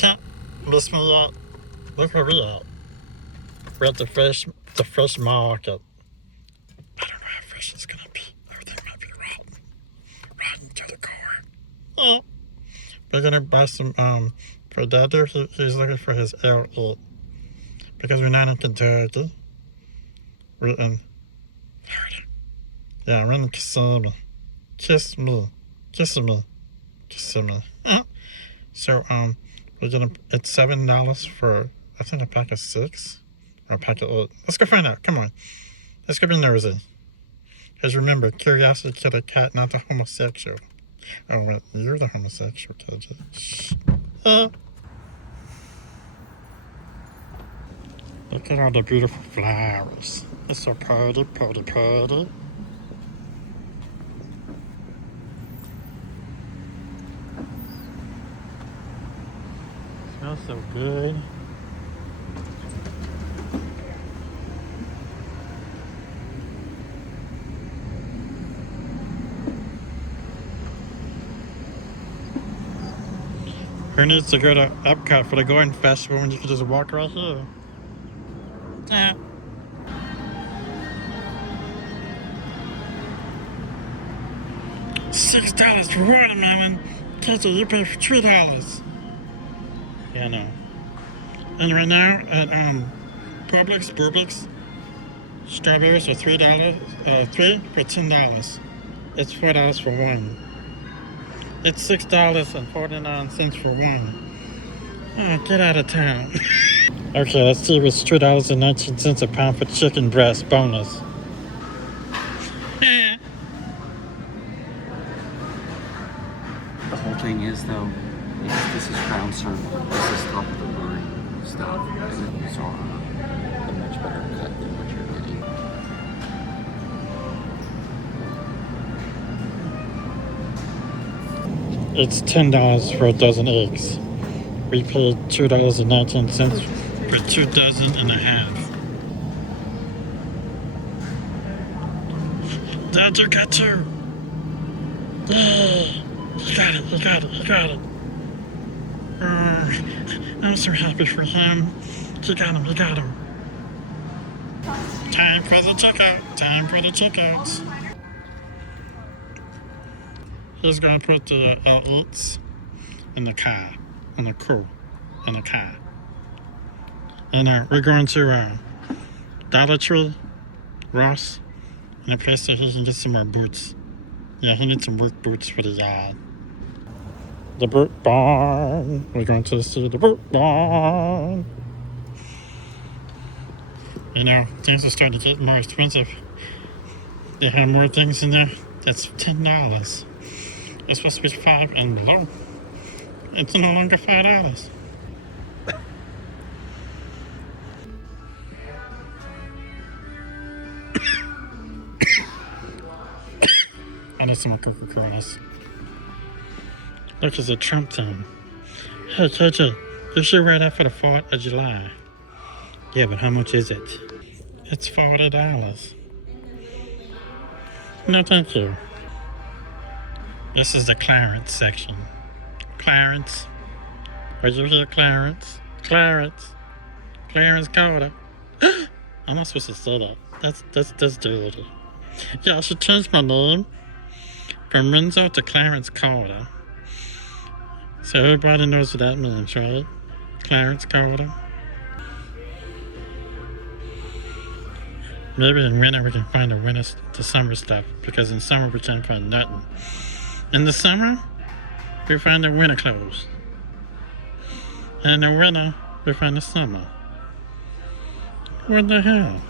Can't miss me yet. Look where we at. We're at the fish market. I don't know how fresh it's gonna be. Everything might be rotten to the core. Yeah. We're gonna buy some, for Dad there, he's looking for his L8. Because we're not in Kentucky. We're in Florida. Yeah, we're in Kissimmee. Kissimmee. So, we're gonna, it's $7 for, I think, a pack of 6. Or a pack of 8. Let's go find out. Come on. Let's go be nosy. Because remember, curiosity killed a cat, not the homosexual. Oh, wait, you're the homosexual, KJ. Shh. Look at all the beautiful flowers. It's so pretty. Smells so good. Who needs to go to Epcot for the Garden Festival when you can just walk right here? Yeah. $6 for watermelon. KJ, you pay for $3. Yeah, I know. And right now at Publix, strawberries are $3. 3 for $10. It's $4 for one. It's $6.49 for one. Oh, get out of town. Okay, let's see if it's $2.19 a pound for chicken breast bonus. The whole thing is, though, this is ground circle. This is top of the line stuff. And these are a much better cut than what you're getting. It's $10 for a dozen eggs. We paid $2.19 for 2 dozen and a half. Dad, you got 2. Yeah. He got it. I'm so happy for him. He got him. Time for the checkouts. He's gonna put the L8s in the car. In the car. And we're going to Dollar Tree, Ross, and a place that he can get some more boots. Yeah, he needs some work boots for the yard. The boot barn. We're going to see the boot barn. You know, things are starting to get more expensive. They have more things in there. That's $10. It's supposed to be 5 and below. It's no longer $5. I need some more Coca-Colas. Look, it's a Trump thing. Hey, KJ, you should wear that for the 4th of July. Yeah, but how much is it? It's $40. No, thank you. This is the clearance section. Clarence. Are you here, Clarence? Clearance Carter. I'm not supposed to say that. That's dirty. Yeah, I should change my name from Renzo to Clarence Carter. So everybody knows what that means, right? Clarence Carter. Maybe in winter we can find the summer stuff, because in summer we can't find nothing. In the summer, we find the winter clothes. And in the winter, we find the summer. What the hell?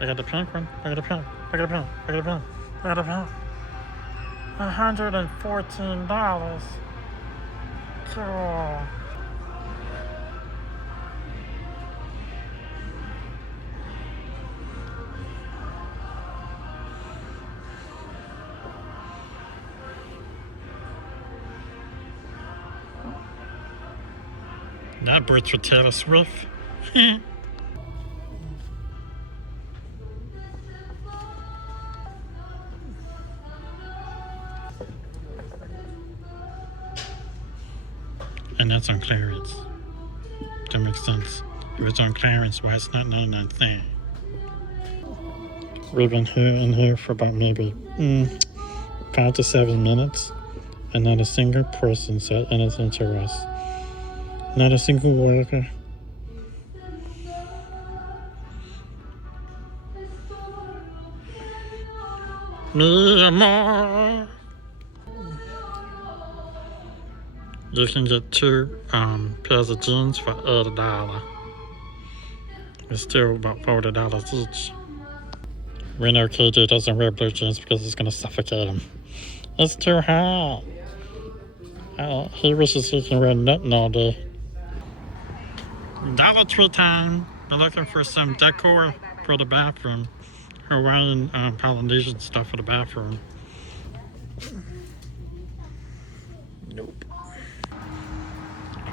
I got the pink one. I got the pink. $114. Cool. That bird's for Taylor Swift. that's on clearance. That makes sense. If it's on clearance, why it's not 99 cents? We've been in here for about maybe 5 to 7 minutes, and not a single person said anything to us. Not a single worker. Me and more. You can get 2 pairs of jeans for $80. It's still about $40 each. We know KJ doesn't wear blue jeans because it's gonna suffocate him. It's too hot. He wishes he can wear nothing all day. Dollar Tree time. We're looking for some decor for the bathroom. Hawaiian Polynesian stuff for the bathroom. Nope.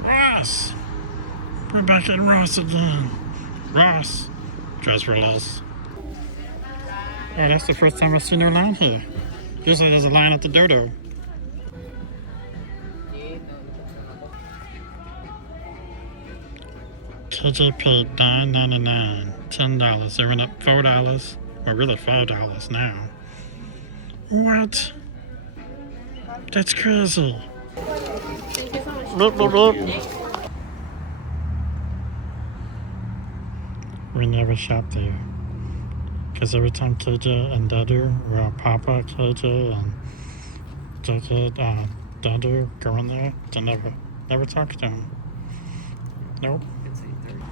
Ross! We're back at Ross again. Ross. Dress for less. Oh, that's the first time I've seen her line here. Usually there's a line at the dodo. KJ paid $9.99, $10. They went up $4. Well, really $5 now. What? That's crazy. Thank you so much. Boop, boop, boop. We never shop there. Because every time KJ and Dadu, well, Papa, KJ, and Jughead, Dadu go in there, they never talk to them. Nope. It's 8:30.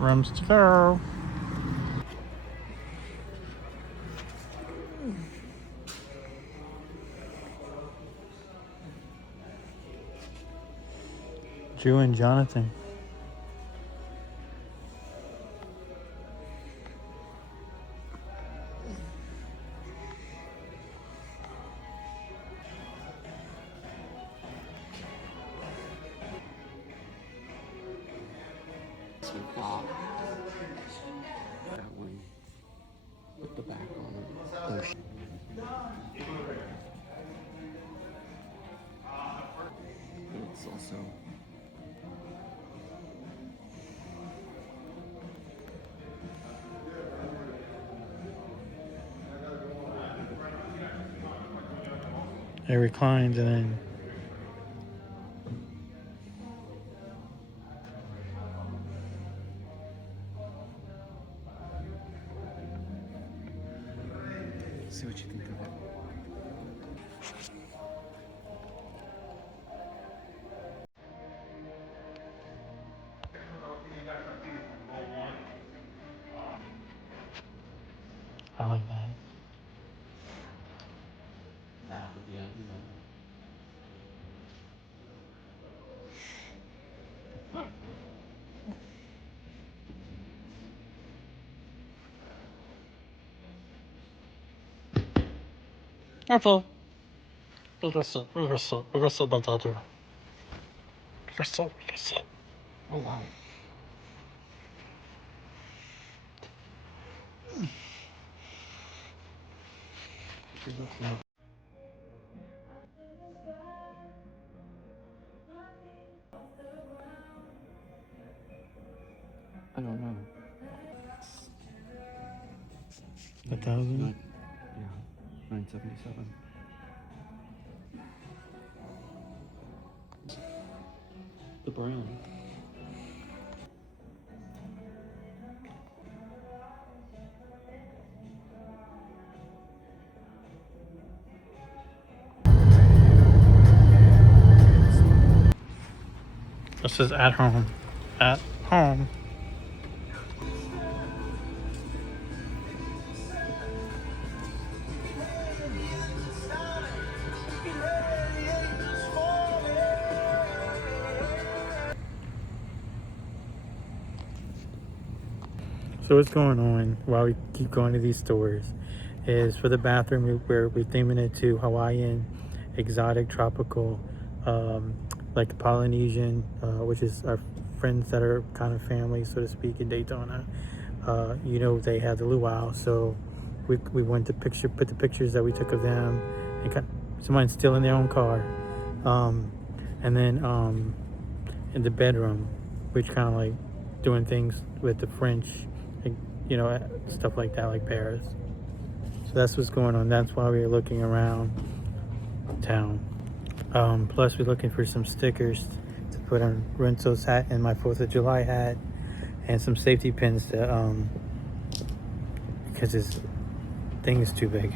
Rooms to go. Drew and Jonathan. We've got that one with the back on it. Those it's also It reclines and then see what you think of it. I like that. Yeah, Okay. We can sit by Dadu. We can sit. Oh wow. I don't know. 1,000? Yeah, 977. The brown. This is at home. At home. So what's going on while we keep going to these stores is for the bathroom we're theming it to Hawaiian, exotic, tropical, like the Polynesian, which is our friends that are kind of family, so to speak, in Daytona. You know, they have the luau, so we went to put the pictures that we took of them and someone's still in their own car. And then in the bedroom, which kind of like doing things with the French, like, you know, stuff like that, like Paris. So that's what's going on. That's why we're looking around town. Plus we're looking for some stickers to put on Renzo's hat and my 4th of July hat, and some safety pins to because his thing is too big.